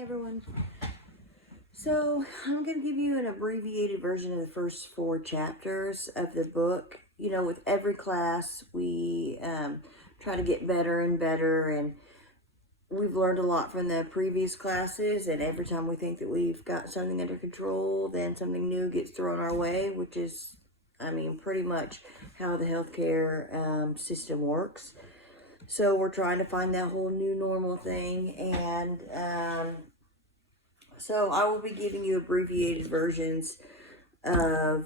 Hey everyone. So I'm going to give you an abbreviated version of the first 4 chapters of the book. You know, with every class we try to get better and better, and we've learned a lot from the previous classes, and every time we think that we've got something under control, then something new gets thrown our way, which is, pretty much how the healthcare system works. So we're trying to find that whole new normal thing, and so I will be giving you abbreviated versions of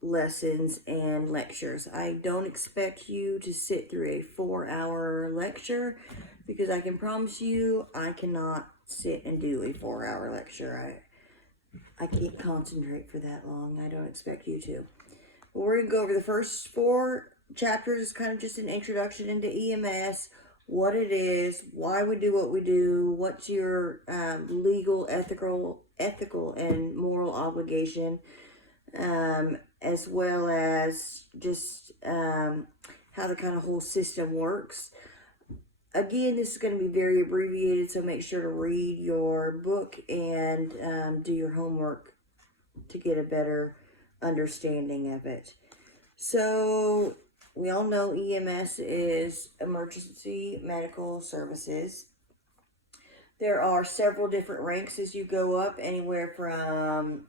lessons and lectures. I don't expect you to sit through a 4-hour lecture, because I can promise you I cannot sit and do a 4-hour lecture. I can't concentrate for that long. I don't expect you to. But we're going to go over the first 4 chapters. It's kind of just an introduction into EMS, what it is, why we do what we do, what's your legal, ethical, and moral obligation, as well as just how the kind of whole system works. Again, this is going to be very abbreviated, so make sure to read your book and do your homework to get a better understanding of it. So we all know EMS is emergency medical services. There are several different ranks as you go up, anywhere from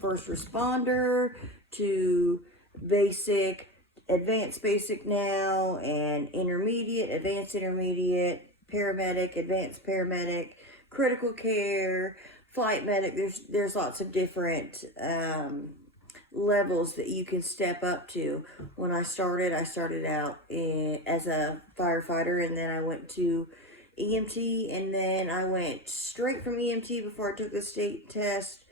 first responder to basic, advanced basic now, and intermediate, advanced intermediate, paramedic, advanced paramedic, critical care, flight medic. There's lots of different levels that you can step up to. When I started out as a firefighter, and then I went to EMT, and then I went straight from EMT before I took the state test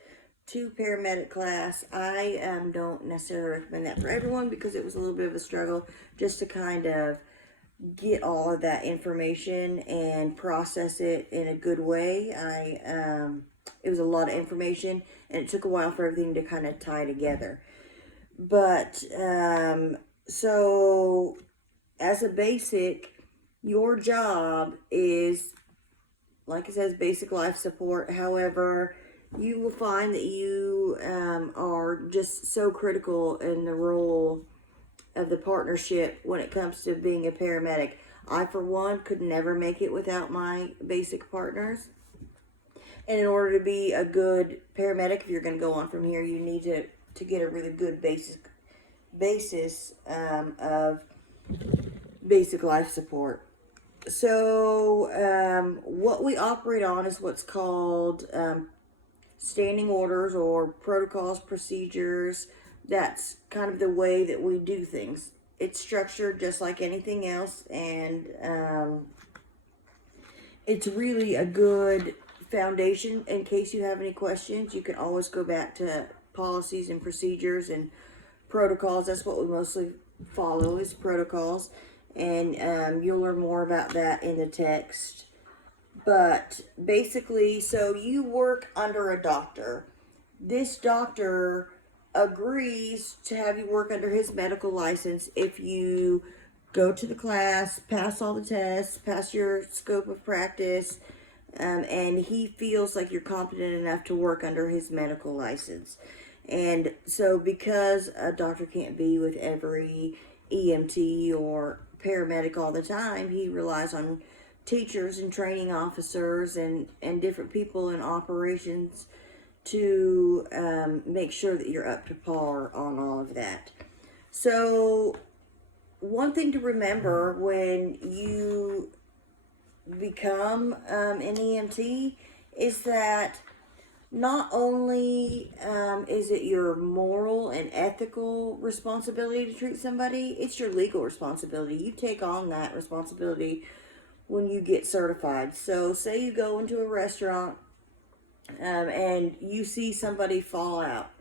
to paramedic class. I don't necessarily recommend that for everyone, because it was a little bit of a struggle just to kind of get all of that information and process it in a good way. It was a lot of information, and it took a while for everything to kind of tie together. But so as a basic, your job is, like it says, basic life support. However, you will find that you are just so critical in the role of the partnership when it comes to being a paramedic. I, for one, could never make it without my basic partners. And in order to be a good paramedic, if you're going to go on from here, you need to get a really good basis of basic life support. So what we operate on is what's called standing orders, or protocols, procedures. That's kind of the way that we do things. It's structured just like anything else, and it's really a good foundation. In case you have any questions, you can always go back to policies and procedures and protocols. That's what we mostly follow, is protocols, and you'll learn more about that in the text. But basically, so you work under a doctor. This doctor agrees to have you work under his medical license if you go to the class, pass all the tests, pass your scope of practice, and he feels like you're competent enough to work under his medical license. And so, because a doctor can't be with every EMT or paramedic all the time, he relies on teachers and training officers and different people in operations to make sure that you're up to par on all of that. So one thing to remember when you become an EMT is that not only is it your moral and ethical responsibility to treat somebody, it's your legal responsibility. You take on that responsibility when you get certified. So say you go into a restaurant and you see somebody fall out.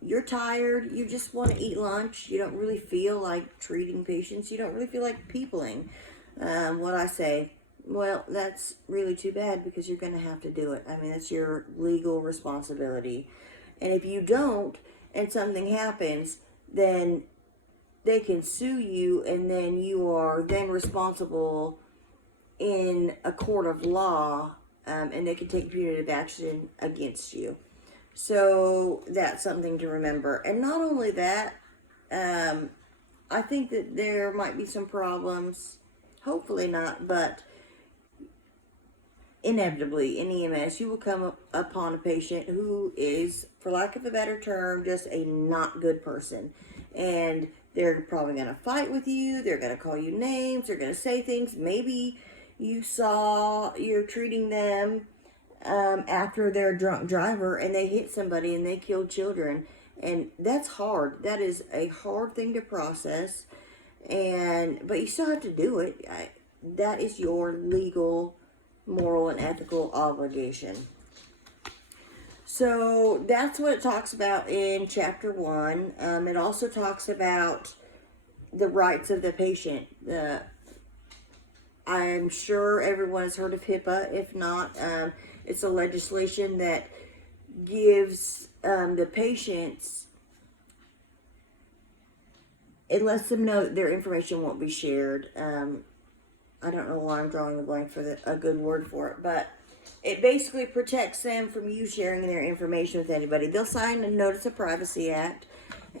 You're tired, you just want to eat lunch, you don't really feel like treating patients, you don't really feel like peopling. What I say, well, that's really too bad, because you're going to have to do it. That's your legal responsibility. And if you don't, and something happens, then they can sue you, and then you are then responsible in a court of law and they can take punitive action against you. So that's something to remember. And not only that, I think that there might be some problems, hopefully not, but inevitably in EMS, you will come upon a patient who is, for lack of a better term, just a not good person. And they're probably going to fight with you. They're going to call you names. They're going to say things. Maybe you're treating them after they're a drunk driver and they hit somebody and they killed children. And that's hard. That is a hard thing to process. But you still have to do it. That is your legal, moral, and ethical obligation. So that's what it talks about in chapter 1. It also talks about the rights of the patient. I'm sure everyone has heard of HIPAA. If not, it's a legislation that gives the patients, it lets them know that their information won't be shared. I don't know why I'm drawing a blank for a good word for it, but it basically protects them from you sharing their information with anybody. They'll sign a Notice of Privacy Act,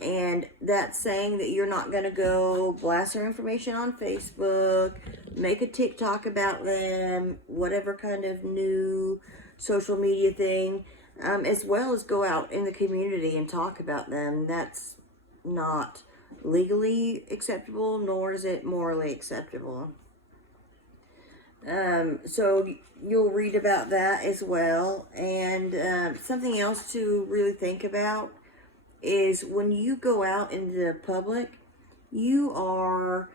and that's saying that you're not going to go blast their information on Facebook, make a TikTok about them, whatever kind of new social media thing, as well as go out in the community and talk about them. That's not legally acceptable, nor is it morally acceptable. So you'll read about that as well. And something else to really think about is when you go out into the public, you are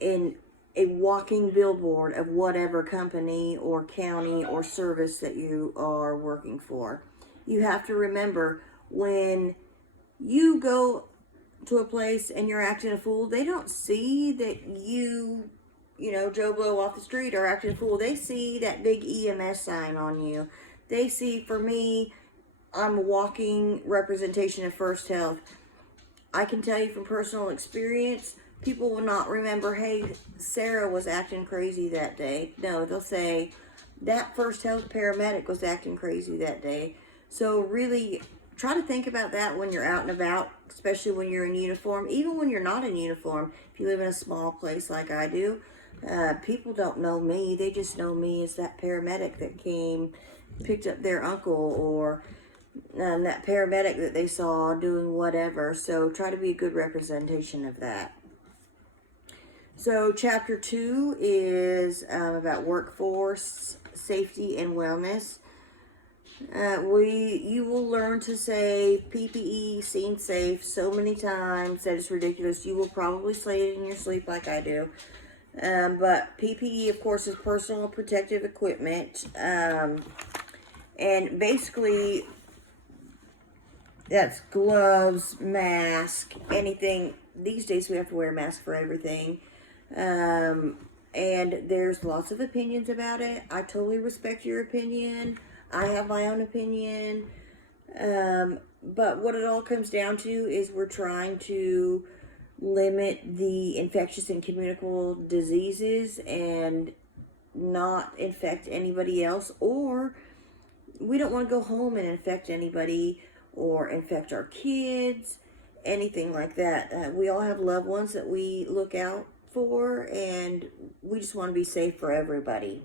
in a walking billboard of whatever company or county or service that you are working for. You have to remember, when you go to a place and you're acting a fool, they don't see that you Joe Blow off the street are acting a fool. They see that big EMS sign on you. They see, for me, I'm a walking representation of First Health. I can tell you from personal experience, people will not remember, hey, Sarah was acting crazy that day. No, they'll say, that First Health paramedic was acting crazy that day. So really, try to think about that when you're out and about, especially when you're in uniform. Even when you're not in uniform, if you live in a small place like I do, people don't know me. They just know me as that paramedic that picked up their uncle, or that paramedic that they saw doing whatever. So try to be a good representation of that. So chapter 2 is about workforce safety and wellness. You will learn to say PPE, scene safe, so many times that it's ridiculous. You will probably say it in your sleep like I do. But PPE, of course, is personal protective equipment. And basically, that's gloves, mask, anything. These days we have to wear a mask for everything. And there's lots of opinions about it. I totally respect your opinion. I have my own opinion. But what it all comes down to is we're trying to limit the infectious and communicable diseases and not infect anybody else, or we don't want to go home and infect anybody or infect our kids, anything like that. We all have loved ones that we look out for, and we just want to be safe for everybody.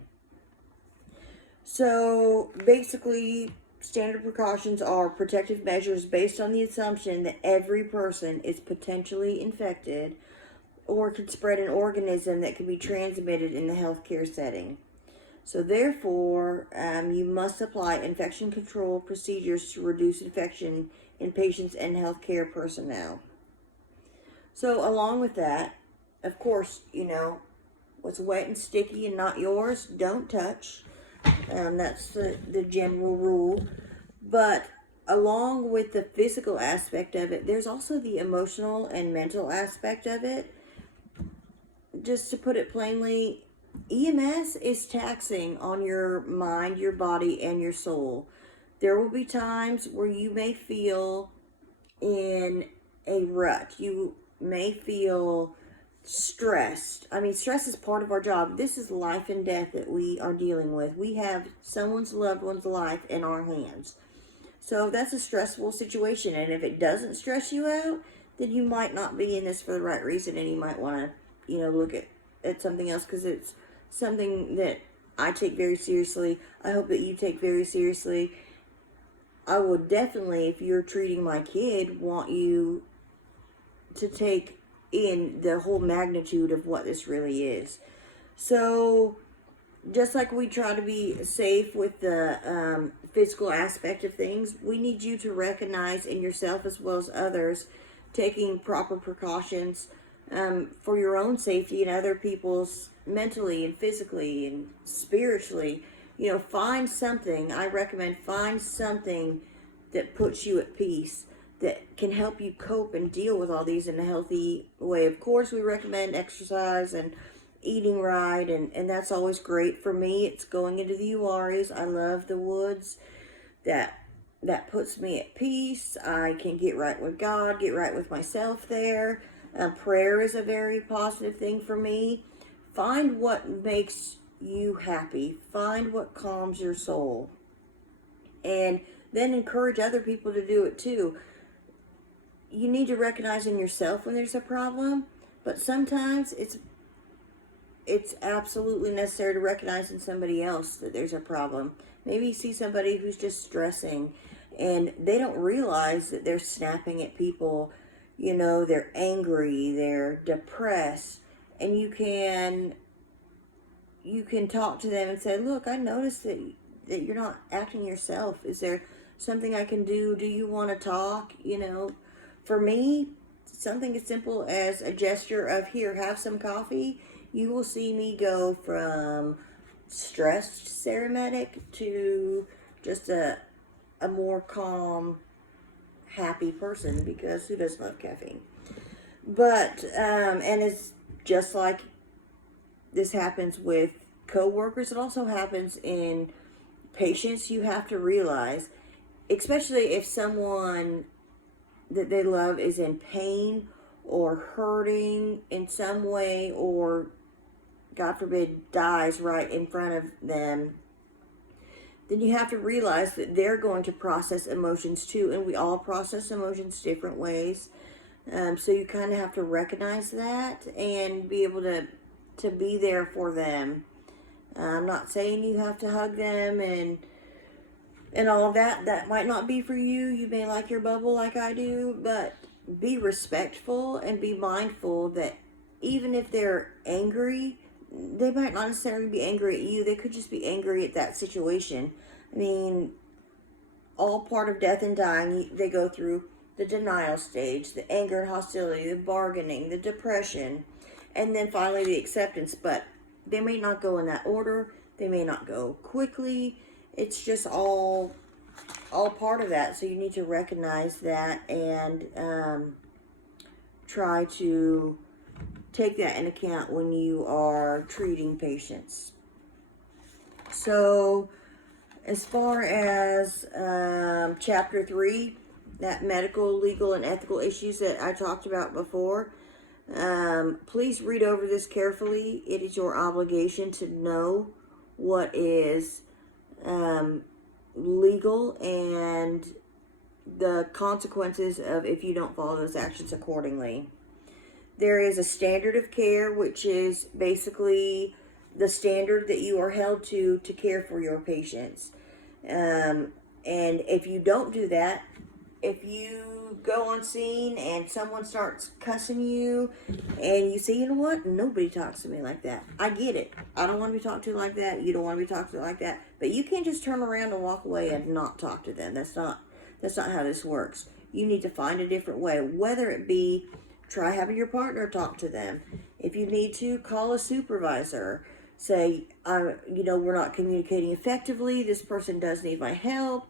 So basically, standard precautions are protective measures based on the assumption that every person is potentially infected or could spread an organism that can be transmitted in the healthcare setting. So therefore, you must apply infection control procedures to reduce infection in patients and healthcare personnel. So along with that, of course, what's wet and sticky and not yours, don't touch. That's the general rule. But along with the physical aspect of it, there's also the emotional and mental aspect of it. Just to put it plainly, EMS is taxing on your mind, your body, and your soul. There will be times where you may feel in a rut. You may feel stressed. I mean, stress is part of our job. This is life and death that we are dealing with. We have someone's loved one's life in our hands. So that's a stressful situation. And if it doesn't stress you out, then you might not be in this for the right reason. And you might want to, look at something else, because it's something that I take very seriously. I hope that you take very seriously. I would definitely, if you're treating my kid, want you to take in the whole magnitude of what this really is. So, just like we try to be safe with the physical aspect of things, we need you to recognize in yourself as well as others taking proper precautions for your own safety and other people's mentally and physically and spiritually. Find something. I recommend find something that puts you at peace, that can help you cope and deal with all these in a healthy way. Of course, we recommend exercise and eating right, and that's always great. For me, it's going into the UREs. I love the woods. That puts me at peace. I can get right with God, get right with myself there. Prayer is a very positive thing for me. Find what makes you happy. Find what calms your soul. And then encourage other people to do it too. You need to recognize in yourself when there's a problem, but sometimes it's absolutely necessary to recognize in somebody else that there's a problem. Maybe you see somebody who's just stressing and they don't realize that they're snapping at people. They're angry, they're depressed, and you can talk to them and say, look, I noticed that you're not acting yourself. Is there something I can do? Do you want to talk? For me, something as simple as a gesture of, here, have some coffee. You will see me go from stressed Ceramatic to just a more calm, happy person, because who doesn't love caffeine? But, and it's just like this happens with coworkers, it also happens in patients. You have to realize, especially if someone that they love is in pain or hurting in some way, or God forbid dies right in front of them, then you have to realize that they're going to process emotions too, and we all process emotions different ways. So you kind of have to recognize that and be able to be there for them. I'm not saying you have to hug them and all of that. That might not be for you. You may like your bubble like I do, but be respectful and be mindful that even if they're angry, they might not necessarily be angry at you. They could just be angry at that situation. I mean, all part of death and dying, they go through the denial stage, the anger and hostility, the bargaining, the depression, and then finally the acceptance. But they may not go in that order. They may not go quickly. It's just all part of that. So you need to recognize that and try to take that into account when you are treating patients. So as far as chapter 3, that medical, legal, and ethical issues that I talked about before, please read over this carefully. It is your obligation to know what is legal and the consequences of if you don't follow those actions accordingly. There is a standard of care, which is basically the standard that you are held to care for your patients. And if you don't do that, if you go on scene and someone starts cussing you and you say, you know what, nobody talks to me like that. I get it. I don't want to be talked to like that. You don't want to be talked to like that. But you can't just turn around and walk away and not talk to them. That's not how this works. You need to find a different way, whether it be try having your partner talk to them. If you need to, call a supervisor. Say, we're not communicating effectively. This person does need my help.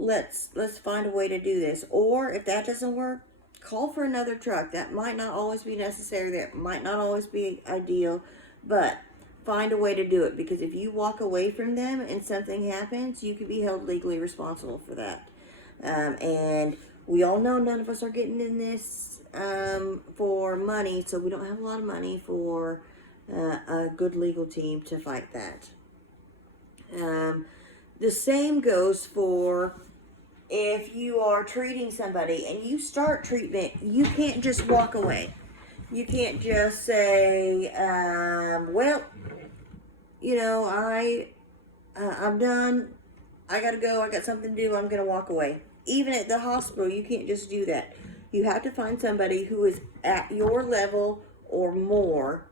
Let's find a way to do this. Or if that doesn't work, call for another truck. That might not always be necessary. That might not always be ideal, but find a way to do it, because if you walk away from them and something happens, you could be held legally responsible for that. And We all know none of us are getting in this for money, so we don't have a lot of money for a good legal team to fight that. The same goes for if you are treating somebody and you start treatment, you can't just walk away. You can't just say, well, I'm done. I gotta go. I got something to do. I'm gonna walk away. Even at the hospital, you can't just do that. You have to find somebody who is at your level or more,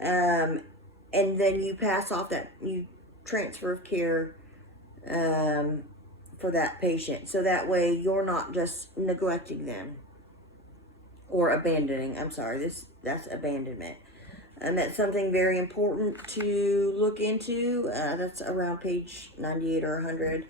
and then you pass off that, you transfer of care for that patient. So that way you're not just neglecting them or abandoning. I'm sorry, that's abandonment. And that's something very important to look into. That's around page 98 or 100.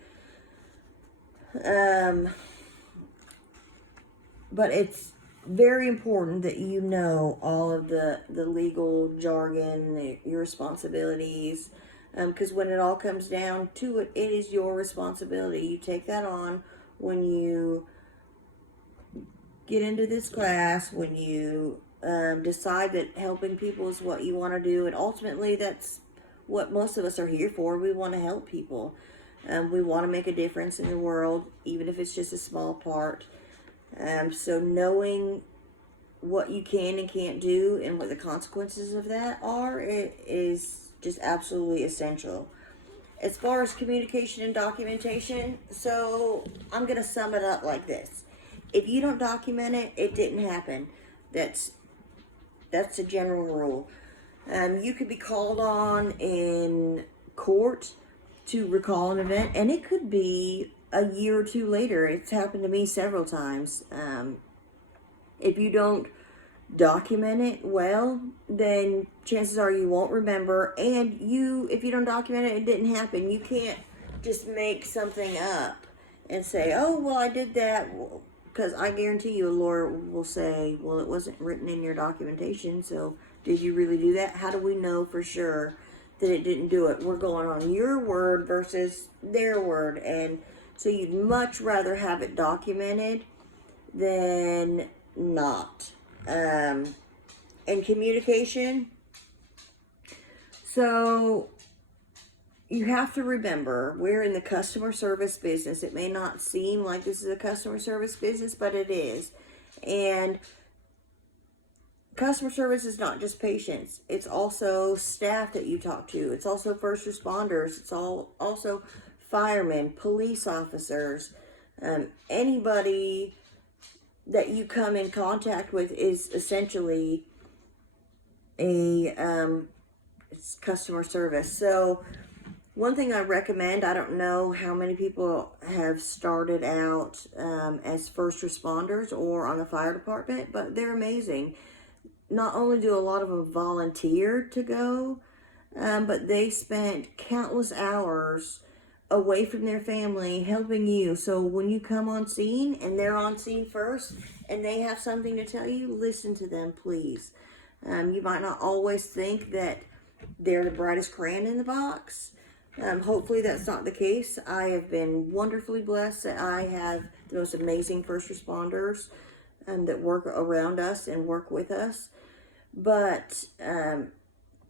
But it's very important that you know all of the legal jargon, your responsibilities, because when it all comes down to it, it is your responsibility. You take that on when you get into this class, when you decide that helping people is what you want to do, and ultimately that's what most of us are here for. We want to help people. We want to make a difference in the world, even if it's just a small part. So knowing what you can and can't do and what the consequences of that are, it is just absolutely essential. As far as communication and documentation, so I'm going to sum it up like this. If you don't document it, it didn't happen. That's a general rule. You could be called on in court to recall an event, and it could be a year or two later. It's happened to me several times. If you don't document it well, then chances are you won't remember. And if you don't document it, it didn't happen. You can't just make something up and say, oh, well, I did that. Because I guarantee you a lawyer will say, well, it wasn't written in your documentation, so did you really do that? How do we know for sure that it didn't do it? We're going on your word versus their word. And so you'd much rather have it documented than not. And communication. So you have to remember, we're in the customer service business. It may not seem like this is a customer service business, but it is. And customer service is not just patients. It's also staff that you talk to. It's also first responders. It's also firemen, police officers. Anybody that you come in contact with is essentially it's customer service. So one thing I recommend, I don't know how many people have started out as first responders or on the fire department, but they're amazing. Not only do a lot of them volunteer to go, but they spent countless hours away from their family helping you. So when you come on scene and they're on scene first and they have something to tell you, listen to them, please. You might not always think that they're the brightest crayon in the box. Hopefully that's not the case. I have been wonderfully blessed that I have the most amazing first responders that work around us and work with us. But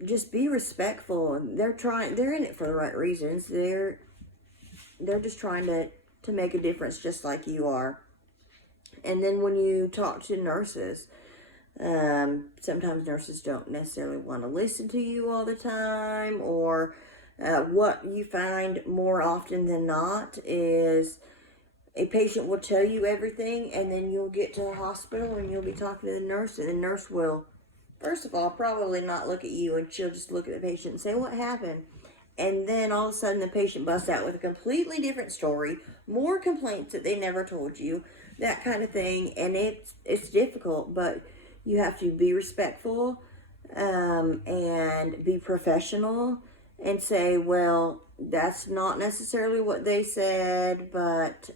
just be respectful. They're in it for the right reasons. They're just trying to make a difference just like you are. And then when you talk to nurses, sometimes nurses don't necessarily want to listen to you all the time, or what you find more often than not is a patient will tell you everything, and then you'll get to the hospital and you'll be talking to the nurse, and the nurse will, first of all, probably not look at you, and she'll just look at the patient and say, what happened? And then all of a sudden the patient busts out with a completely different story, more complaints that they never told you, that kind of thing. And it's difficult, but you have to be respectful and be professional and say, well, that's not necessarily what they said, but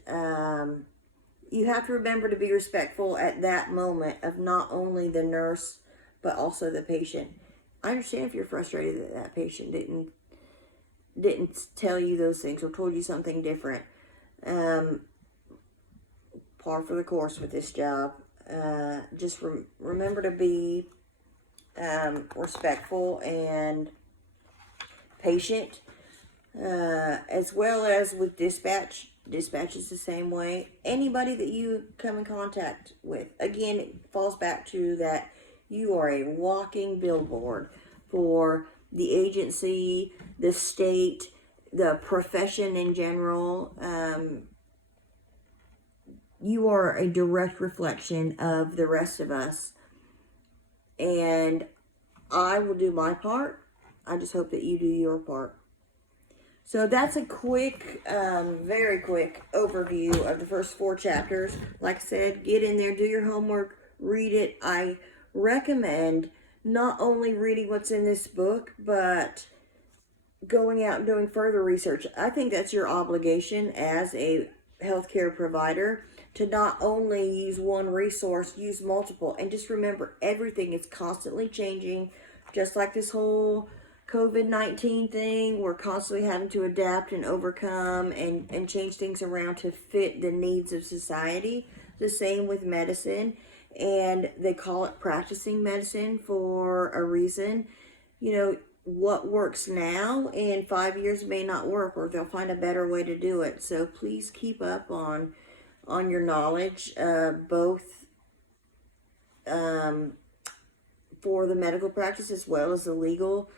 you have to remember to be respectful at that moment of not only the nurse, but also the patient. I understand if you're frustrated that that patient didn't tell you those things or told you something different. par for the course with this job. Just remember to be respectful and patient, as well as with dispatch. Dispatch is the same way. Anybody that you come in contact with, again, it falls back to that you are a walking billboard for the agency, the state, the profession in general. You are a direct reflection of the rest of us. And I will do my part. I just hope that you do your part. So that's a quick, very quick overview of the first 4 chapters. Like I said, get in there, do your homework, read it. I recommend not only reading what's in this book, but going out and doing further research. I think that's your obligation as a healthcare provider, to not only use one resource, use multiple. And just remember, everything is constantly changing, just like this whole COVID-19 thing. We're constantly having to adapt and overcome and change things around to fit the needs of society. The same with medicine. And they call it practicing medicine for a reason. You know, what works now in 5 years may not work, or they'll find a better way to do it. So please keep up on your knowledge, both for the medical practice as well as the legal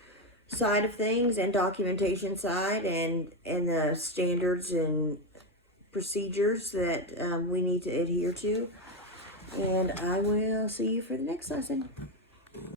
side of things and documentation side, and the standards and procedures that we need to adhere to. And I will see you for the next lesson.